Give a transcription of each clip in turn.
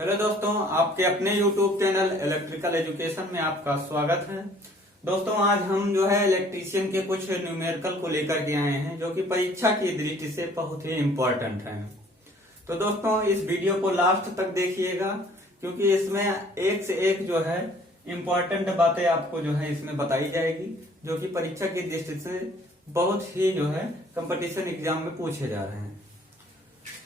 Hello दोस्तों, आपके अपने YouTube चैनल इलेक्ट्रिकल एजुकेशन में आपका स्वागत है। दोस्तों, आज हम जो है इलेक्ट्रीशियन के कुछ न्यूमेरिकल को लेकर के आए हैं जो कि परीक्षा की दृष्टि से बहुत ही इम्पोर्टेंट है। तो दोस्तों, इस वीडियो को लास्ट तक देखिएगा क्योंकि इसमें एक से एक जो है इम्पोर्टेंट बातें आपको जो है इसमें बताई जाएगी जो कि परीक्षा की दृष्टि से बहुत ही जो है कंपटीशन एग्जाम में पूछे जा रहे हैं।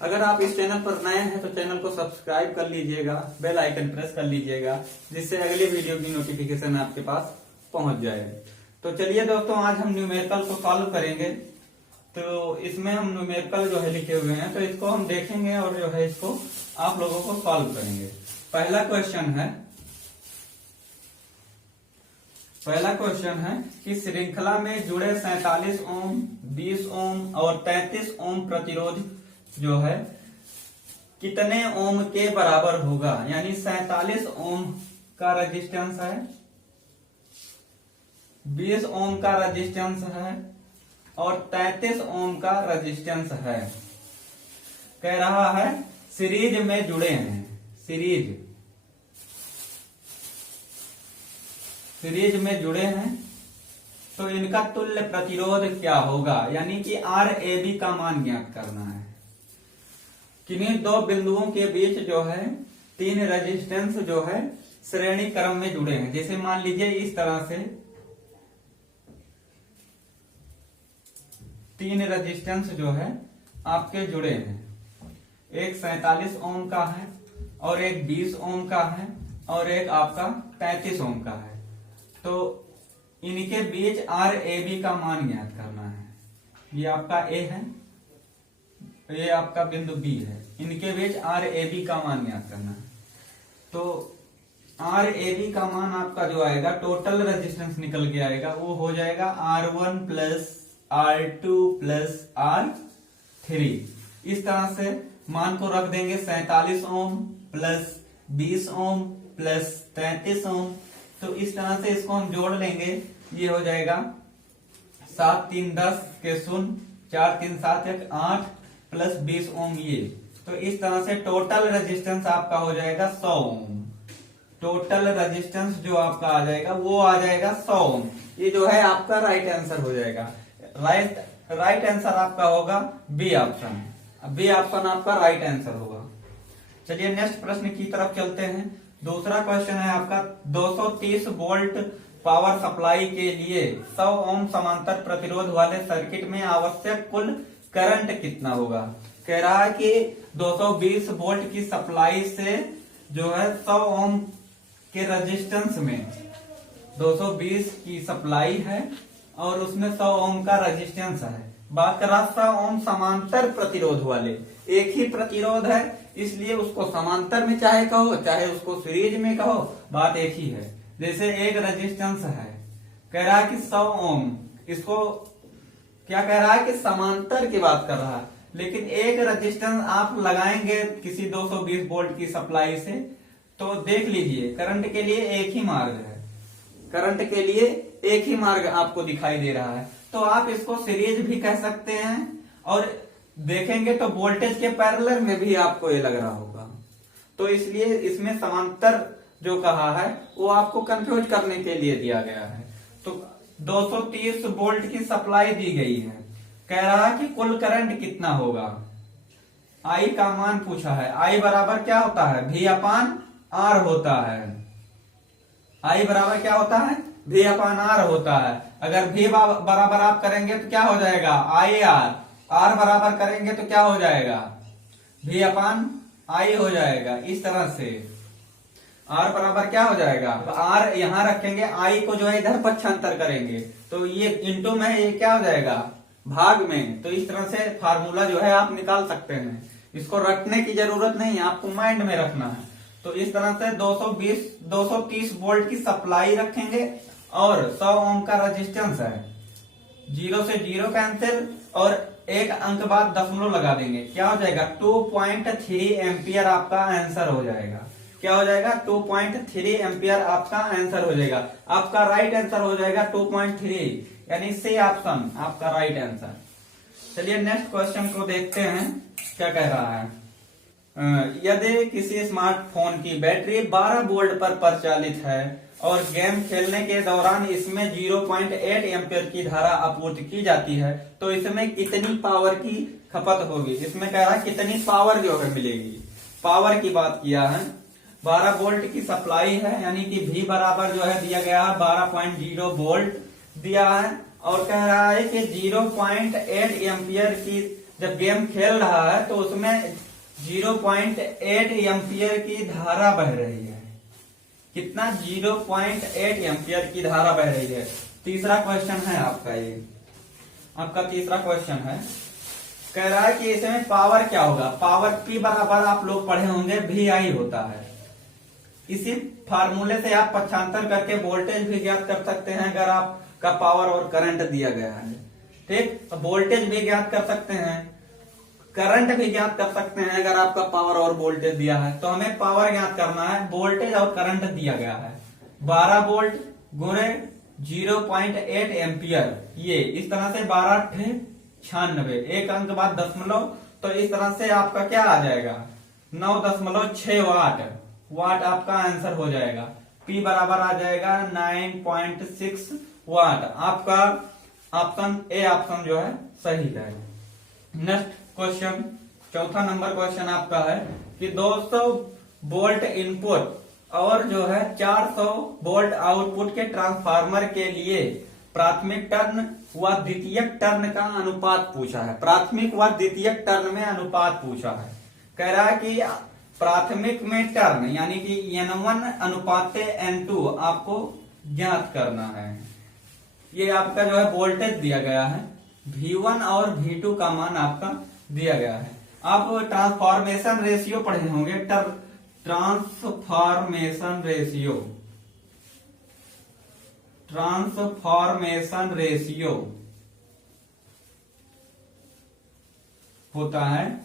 अगर आप इस चैनल पर नए हैं तो चैनल को सब्सक्राइब कर लीजिएगा, बेल आइकन प्रेस कर लीजिएगा जिससे अगली वीडियो की नोटिफिकेशन आपके पास पहुंच जाए। तो चलिए दोस्तों, आज हम न्यूमेरिकल को सॉल्व करेंगे। तो इसमें हम न्यूमेरिकल जो है लिखे हुए हैं तो इसको हम देखेंगे और जो है इसको आप लोगों को सॉल्व करेंगे। पहला क्वेश्चन है कि श्रृंखला में जुड़े 47 ओम, 20 ओम और 33 ओम प्रतिरोध जो है कितने ओम के बराबर होगा। यानी 47 ओम का रेजिस्टेंस है, 20 ओम का रेजिस्टेंस है और 33 ओम का रेजिस्टेंस है। कह रहा है सीरीज में जुड़े हैं, सीरीज में जुड़े हैं तो इनका तुल्य प्रतिरोध क्या होगा। यानी कि RAB का मान ज्ञात करना है। किन्हीं दो बिंदुओं के बीच जो है 3 रेजिस्टेंस जो है श्रेणी क्रम में जुड़े हैं। जैसे मान लीजिए इस तरह से 3 रेजिस्टेंस जो है आपके जुड़े हैं। एक 47 ओम का है और एक 20 ओम का है और एक आपका 33 ओम का है। तो इनके बीच RAB का मान ज्ञात करना है। ये आपका A है, ये आपका बिंदु B है, इनके बीच RAB का मान ज्ञात करना है। तो RAB का मान आपका जो आएगा टोटल रेजिस्टेंस निकल के आएगा, वो हो जाएगा R1 plus R2 plus R3। इस तरह से मान को रख देंगे 47 ओम प्लस 20 ओम प्लस 33 ओम। तो इस तरह से इसको हम जोड़ लेंगे, ये हो जाएगा 7 3 10 के 0, 4 3 7 1 8 प्लस 20 ओम ये। तो इस तरह से टोटल रेजिस्टेंस आपका हो जाएगा 100 ओम। टोटल रेजिस्टेंस जो आपका आ जाएगा वो आ जाएगा 100 ओम। ये जो है आपका राइट आंसर हो जाएगा। राइट आंसर आपका होगा बी ऑप्शन। बी ऑप्शन आपका राइट आंसर होगा। चलिए नेक्स्ट प्रश्न की तरफ चलते हैं। दूसरा क्वेश्चन है आपका 230 वोल्ट पावर सप्लाई के लिए 100 ओम समांतर प्रतिरोध वाले सर्किट में आवश्यक कुल करंट कितना होगा। कह रहा है कि 220 वोल्ट की सप्लाई से जो है 100 ओम के रेजिस्टेंस में 220 की सप्लाई है और उसमें 100 ओम का रेजिस्टेंस है। बात कर रहा 100 ओम समांतर प्रतिरोध वाले, एक ही प्रतिरोध है इसलिए उसको समांतर में चाहे कहो चाहे उसको सीरीज में कहो, बात एक ही है। जैसे एक रेजिस्टेंस है, कह रहा है कि 100 ओम, इसको क्या कह रहा है कि समांतर की बात कर रहा है। लेकिन एक रेजिस्टेंस आप लगाएंगे किसी 220 वोल्ट की सप्लाई से तो देख लीजिए करंट के लिए एक ही मार्ग है, करंट के लिए एक ही मार्ग आपको दिखाई दे रहा है। तो आप इसको सीरीज भी कह सकते हैं और देखेंगे तो वोल्टेज के पैरेलल में भी आपको ये लग रहा होगा। तो इसलिए इसमें समांतर जो कहा है वो आपको कंफ्यूज करने के लिए दिया गया है। तो 230 वोल्ट की सप्लाई दी गई है, कह रहा है कि कुल करंट कितना होगा। I का मान पूछा है। I बराबर क्या होता है, V/R होता है। I बराबर क्या होता है, V/R होता है। अगर V बराबर आप करेंगे तो क्या हो जाएगा IR, R बराबर करेंगे तो क्या हो जाएगा V/I हो जाएगा। इस तरह से R बराबर क्या हो जाएगा, R यहां रखेंगे, I को जो है इधर पक्षांतर करेंगे तो ये इंटू में ये क्या हो जाएगा भाग में। तो इस तरह से फार्मूला जो है आप निकाल सकते हैं, इसको रखने की जरूरत नहीं है, आपको माइंड में रखना है। तो इस तरह से 230 वोल्ट की सप्लाई रखेंगे और 100 ओम का रेजिस्टेंस है। 0 से 0 कैंसिल और एक अंक बाद दशमलव लगा देंगे, क्या हो जाएगा 2.3 एम्पियर आपका आंसर हो जाएगा। क्या हो जाएगा 2.3 एम्पियर आपका आंसर हो जाएगा। आपका राइट आंसर हो जाएगा 2.3, यानी सी ऑप्शन आपका राइट आंसर। चलिए नेक्स्ट क्वेश्चन को देखते हैं क्या कह रहा है। यदि किसी स्मार्टफोन की बैटरी 12 वोल्ट पर परिचालित है और गेम खेलने के दौरान इसमें 0.8 एम्पियर की धारा आपूर्ति की जाती है तो इसमें कितनी पावर की खपत होगी। इसमें कह रहा है कितनी पावर जो है मिलेगी, पावर की बात किया है। 12 वोल्ट की सप्लाई है यानी कि V बराबर जो है दिया गया है 12.0 वोल्ट दिया है और कह रहा है कि 0.8 एम्पियर की जब गेम खेल रहा है तो उसमें 0.8 एम्पियर की धारा बह रही है। कितना? 0.8 एम्पियर की धारा बह रही है। तीसरा क्वेश्चन है आपका, ये आपका तीसरा क्वेश्चन है। कह रहा है कि इसमें पावर क्या होगा। पावर P बराबर आप लोग पढ़े होंगे VI होता है। इसी फार्मूले से आप पक्षांतर करके वोल्टेज भी ज्ञात कर सकते हैं अगर आपका पावर और करंट दिया गया है। ठीक, तो वोल्टेज भी ज्ञात कर सकते हैं, करंट भी ज्ञात कर सकते हैं अगर आपका पावर और वोल्टेज दिया है। तो हमें पावर ज्ञात करना है, वोल्टेज और करंट दिया गया है 12 वोल्ट गुणे 0.8 एम्पियर। ये इस तरह से 12 96, एक अंक बाद दशमलव, तो इस तरह से आपका क्या आ जाएगा 9.6 वाट। वाट आपका आंसर हो जाएगा। P बराबर आ जाएगा 9.6 वाट। आपका ऑप्शन ए ऑप्शन जो है सही है। नेक्स्ट क्वेश्चन, चौथा नंबर क्वेश्चन आपका है कि 200 वोल्ट इनपुट और जो है 400 वोल्ट आउटपुट के ट्रांसफार्मर के लिए प्राथमिक टर्न व द्वितीयक टर्न का अनुपात पूछा है। प्राथमिक व द्वितीयक टर्न में अनुपात पूछा है। कह रहा है कि प्राथमिक में टर्न यानी कि N1 अनुपात N2 आपको ज्ञात करना है। ये आपका जो है वोल्टेज दिया गया है, V1 और V2 का मान आपका दिया गया है। आप ट्रांसफॉर्मेशन रेशियो पढ़े होंगे, ट्रांसफॉर्मेशन रेशियो होता है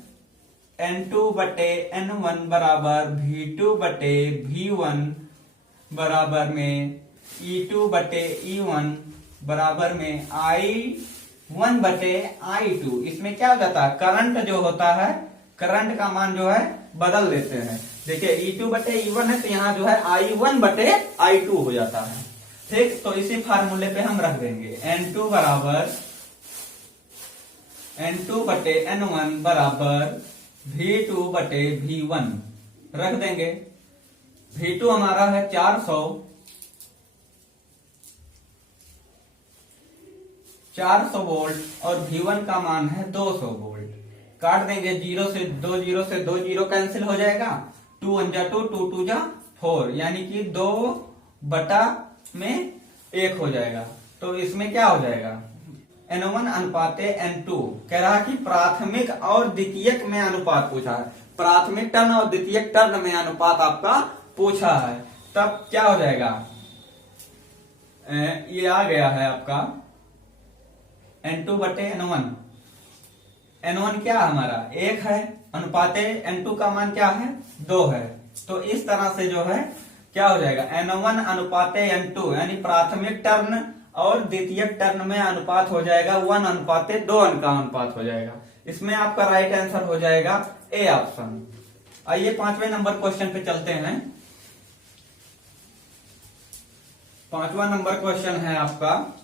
N2 बटे N1 बराबर V2 बटे V1 बराबर में E2 बटे E1 बराबर में I1 बटे I2। इसमें क्या हो जाता है, करंट जो होता है, करंट का मान जो है बदल देते हैं। देखिए E2 बटे E1 है तो यहाँ जो है I1 बटे I2 हो जाता है। ठीक, तो इसी फार्मूले पे हम रख देंगे N2 बराबर N2 बटे N1 बराबर V2 बटे V1 रख देंगे। V2 हमारा है 400 वोल्ट और V1 का मान है 200 वोल्ट। काट देंगे, 0 से 2 जीरो कैंसिल हो जाएगा, 2 1 जा 2, 2 2 जा 4, यानी कि 2 बटा में 1 हो जाएगा। तो इसमें क्या हो जाएगा N1 अनुपात N2। कह रहा कि प्राथमिक और द्वितीयक में अनुपात पूछा है। प्राथमिक टर्न और द्वितीयक टर्न में अनुपात आपका पूछा है, तब क्या हो जाएगा, ये आ गया है आपका N2 बटे N1। N1 क्या हमारा 1 है, अनुपात N2 का मान क्या है 2 है। तो इस तरह से जो है क्या हो जाएगा N1 अनुपात N2 यानी प्राथमिक टर्न और द्वितीयक टर्न में अनुपात हो जाएगा 1 अनुपात 2 का अनुपात हो जाएगा। इसमें आपका राइट आंसर हो जाएगा ए ऑप्शन। आइए 5वें नंबर क्वेश्चन पे चलते हैं। 5वां नंबर क्वेश्चन है आपका,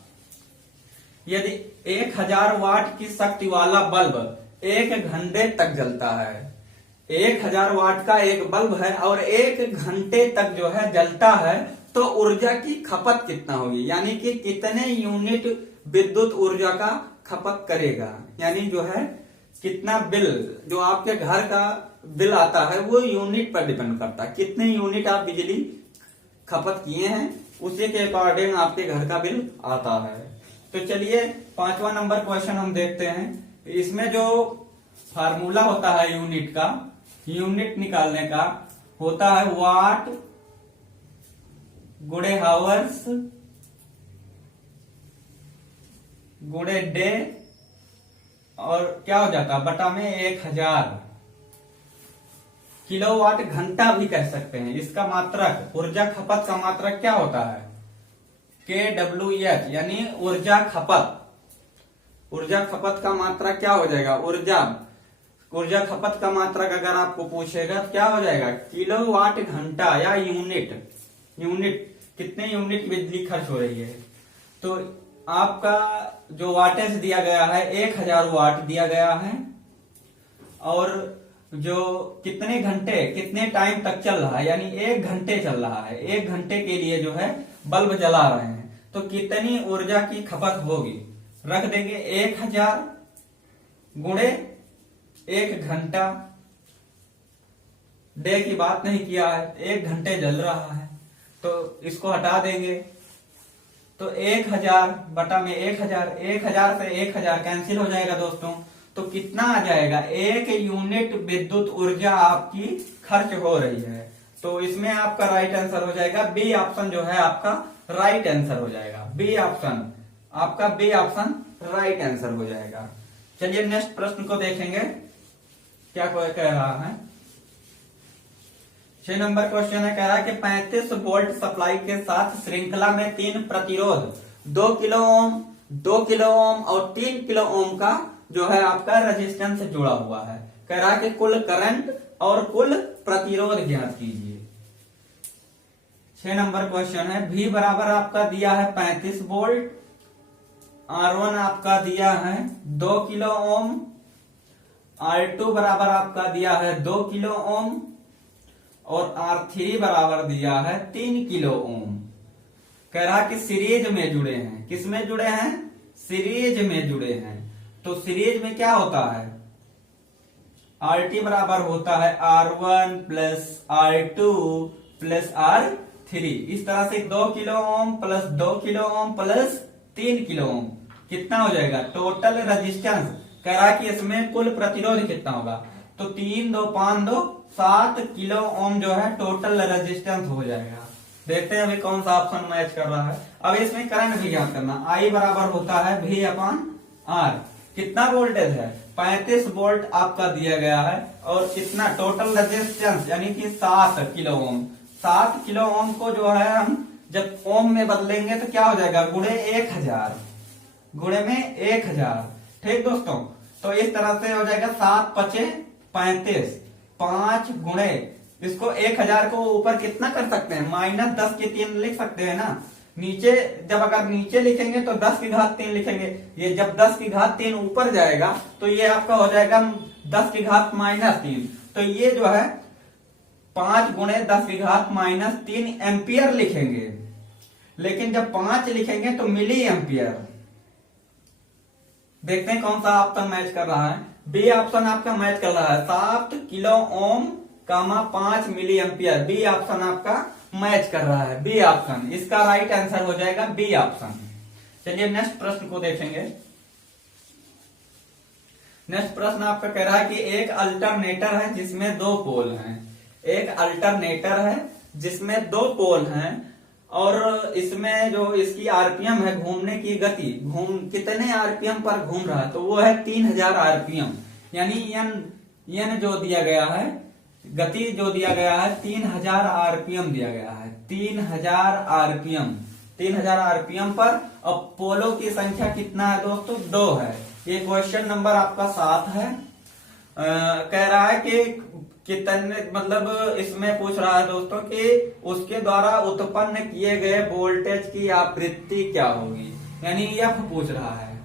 यदि 1000 वाट की शक्ति वाला बल्ब 1 घंटे तक जलता है, 1000 वाट का एक बल्ब है और 1 घंटे तक जो है जलता है, तो ऊर्जा की खपत कितना होगी, यानी कि कितने यूनिट विद्युत ऊर्जा का खपत करेगा। यानी जो है कितना बिल, जो आपके घर का बिल आता है वो यूनिट पर डिपेंड करता है, कितने यूनिट आप बिजली खपत किए हैं उसी के अकॉर्डिंग आपके घर का बिल आता है। तो चलिए 5वां नंबर क्वेश्चन हम देखते हैं। इसमें जो फार्मूला होता है यूनिट का, यूनिट निकालने का होता है वाट गुणे हावर्स गुणे डे और क्या हो जाता है बटा में 1000। किलोवाट घंटा भी कह सकते हैं। इसका मात्रक, ऊर्जा खपत का मात्रक क्या होता है kWh, यानी ऊर्जा खपत। ऊर्जा खपत का मात्रक क्या हो जाएगा, ऊर्जा ऊर्जा खपत का मात्रक अगर आपको पूछेगा तो क्या हो जाएगा, किलोवाट घंटा या यूनिट। यूनिट कितने यूनिट बिजली खर्च हो रही है। तो आपका जो वाटेज दिया गया है 1000 वाट दिया गया है, और जो कितने घंटे कितने टाइम तक चल रहा है, यानी 1 घंटे चल रहा है, 1 घंटे के लिए जो है बल्ब जला रहे हैं, तो कितनी ऊर्जा की खपत होगी। रख देंगे 1000 गुणे 1 घंटा, डे की बात नहीं किया है, 1 घंटे जल रहा है, तो इसको हटा देंगे। तो 1000 बटा में 1000 से 1000 कैंसिल हो जाएगा दोस्तों। तो कितना आ जाएगा, 1 यूनिट विद्युत ऊर्जा आपकी खर्च हो रही है। तो इसमें आपका राइट आंसर हो जाएगा बी ऑप्शन, जो है आपका राइट आंसर हो जाएगा। बी ऑप्शन आपका, बी ऑप्शन राइट आंसर हो जाएगा। चलिए नेक्स्ट प्रश्न को देखेंगे क्या कह रहा है। 6 नंबर क्वेश्चन है, कह रहा है कि 35 वोल्ट सप्लाई के साथ श्रृंखला में 3 प्रतिरोध 2 किलो ओम, 2 किलो ओम और 3 किलो ओम का जो है आपका रेजिस्टेंस जुड़ा हुआ है। कह रहा है कि कुल करंट और कुल प्रतिरोध ज्ञात कीजिए। 6 नंबर क्वेश्चन है, V बराबर आपका दिया है 35 वोल्ट, R1 आपका दिया है 2 किलो ओम, R2 बराबर आपका दिया है 2 किलो ओम और R3 बराबर दिया है 3 किलो ओम। कह रहा कि सीरीज में जुड़े हैं। किस में जुड़े हैं, सीरीज में जुड़े हैं। तो सीरीज में क्या होता है, RT बराबर होता है R1 plus R2 plus R3। इस तरह से 2 kilo ohm plus 2 kilo ohm plus 3 kilo ohm कितना हो जाएगा, टोटल रेजिस्टेंस। कह रहा कि इसमें कुल प्रतिरोध कितना होगा, तो 3 2 5 2 7 किलो ओम जो है टोटल रेजिस्टेंस हो जाएगा। देखते हैं अभी कौन सा ऑप्शन मैच कर रहा है। अब इसमें करंट भी ज्ञात करना, I बराबर होता है V अपॉन R। कितना वोल्टेज है, 35 वोल्ट आपका दिया गया है, और कितना टोटल रेजिस्टेंस यानी कि 7 किलो ओम। 7 किलो ओम को जो है हम जब ओम में बदलेंगे तो क्या हो जाएगा, गुणे 1000, गुणे में 1000। ठीक दोस्तों, तो इस तरह से हो जाएगा 7 5 35, 5 गुणे इसको 1000 को ऊपर कितना कर सकते हैं, -10 के 3 लिख सकते हैं ना। नीचे जब अगर नीचे लिखेंगे तो 10 की घात 3 लिखेंगे। ये जब 10 की घात 3 ऊपर जाएगा तो ये आपका हो जाएगा 10 की घात -3। तो ये जो है 5 गुणे 10 की घात -3 एम्पियर लिखेंगे। लेकिन जब 5 लिखेंगे तो मिली एम्पियर। देखते हैं कौन सा ऑप्शन मैच कर रहा है। बी ऑप्शन आपका मैच कर रहा है, 7 किलो ओम कामा 5 मिली एम्पियर। बी ऑप्शन आपका मैच कर रहा है, बी ऑप्शन इसका राइट आंसर हो जाएगा बी ऑप्शन। चलिए नेक्स्ट प्रश्न को देखेंगे। नेक्स्ट प्रश्न आपका कह रहा है कि एक अल्टरनेटर है जिसमें 2 पोल हैं। एक अल्टरनेटर है जिसमें 2 पोल हैं, और इसमें जो इसकी आरपीएम है, घूमने की गति, कितने आरपीएम पर घूम रहा है, तो वो है 3000 आरपीएम। यानी एन जो दिया गया है, गति जो दिया गया है 3000 आरपीएम दिया गया है। 3000 आरपीएम, 3000 आरपीएम पर। अब पोलों की संख्या कितना है दोस्तों, 2 है। ये क्वेश्चन नंबर आपका 7 है। कह रहा है कि कितने, मतलब इसमें पूछ रहा है दोस्तों कि उसके द्वारा उत्पन्न किए गए वोल्टेज की आवृत्ति क्या होगी, यानी एफ पूछ रहा है।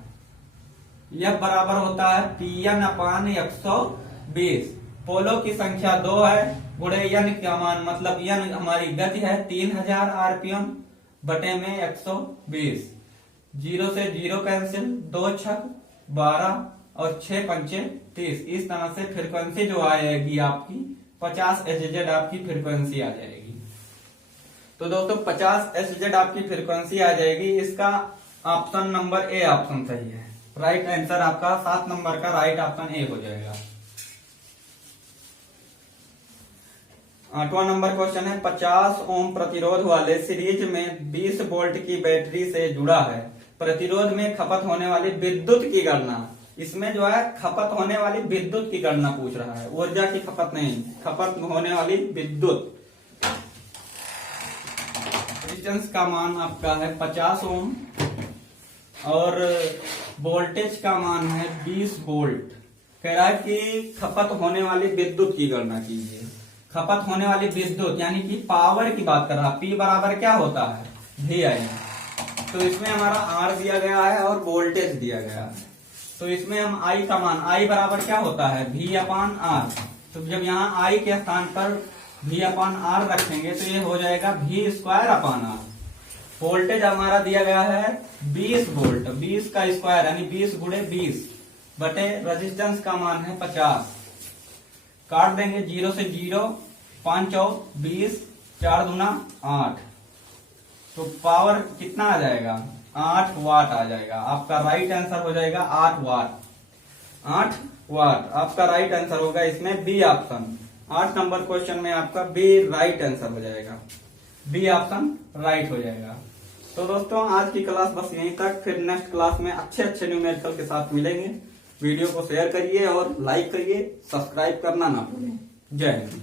एफ बराबर होता है Pn अपान 120। पोलों की संख्या 2 है, गुणे एन का मान, मतलब एन हमारी गति है 3000 आरपीएम बटे में 120। 0 से 0 कैंसिल, 2 छक 12 और 6 पंचे 30। इस तरह से फ्रीक्वेंसी जो आएगी आपकी 50 HZ आपकी फ्रीक्वेंसी आ जाएगी। तो दोस्तों 50 HZ आपकी फ्रीक्वेंसी आ जाएगी। इसका ऑप्शन नंबर ए ऑप्शन सही है। राइट आंसर आपका 7 नंबर का राइट ऑप्शन ए हो जाएगा। 8वां नंबर क्वेश्चन है, 50 ओम प्रतिरोध वाले सीरीज में 20 वोल्ट की बैटरी से जुड़ा है। प्रतिरोध में खपत होने वाली विद्युत की गणना। इसमें जो है खपत होने वाली विद्युत की गणना पूछ रहा है, ऊर्जा की खपत नहीं, खपत होने वाली विद्युत। रेजिस्टेंस का मान आपका है 50 ओम और वोल्टेज का मान है 20 वोल्ट। कह रहा है कि खपत होने वाली विद्युत की गणना कीजिए। खपत होने वाली विद्युत यानी कि पावर की बात कर रहा है। P बराबर क्या होता है, VI। तो इसमें हमारा R दिया गया है और वोल्टेज दिया गया है। तो इसमें हम I का मान, I बराबर क्या होता है, V/R। तो जब यहाँ I के स्थान पर V/R रखेंगे तो ये हो जाएगा V²/R। वोल्टेज हमारा दिया गया है 20 वोल्ट, 20 का स्क्वायर यानी 20 गुणे 20 बटे रेजिस्टेंस का मान है 50। काट देंगे 0 से 0, 5 और 20, 4 दूना 8। तो पावर कितना आ जाएगा, 8 वाट आ जाएगा। आपका राइट आंसर हो जाएगा 8 वाट। 8 वाट आपका राइट आंसर होगा इसमें बी ऑप्शन। 8 नंबर क्वेश्चन में आपका बी राइट आंसर हो जाएगा, बी ऑप्शन राइट हो जाएगा। तो दोस्तों आज की क्लास बस यहीं तक, फिर नेक्स्ट क्लास में अच्छे अच्छे न्यूमेरिकल के साथ मिलेंगे। वीडियो को शेयर करिए और लाइक करिए, सब्सक्राइब करना ना भूलें। जय हिंद।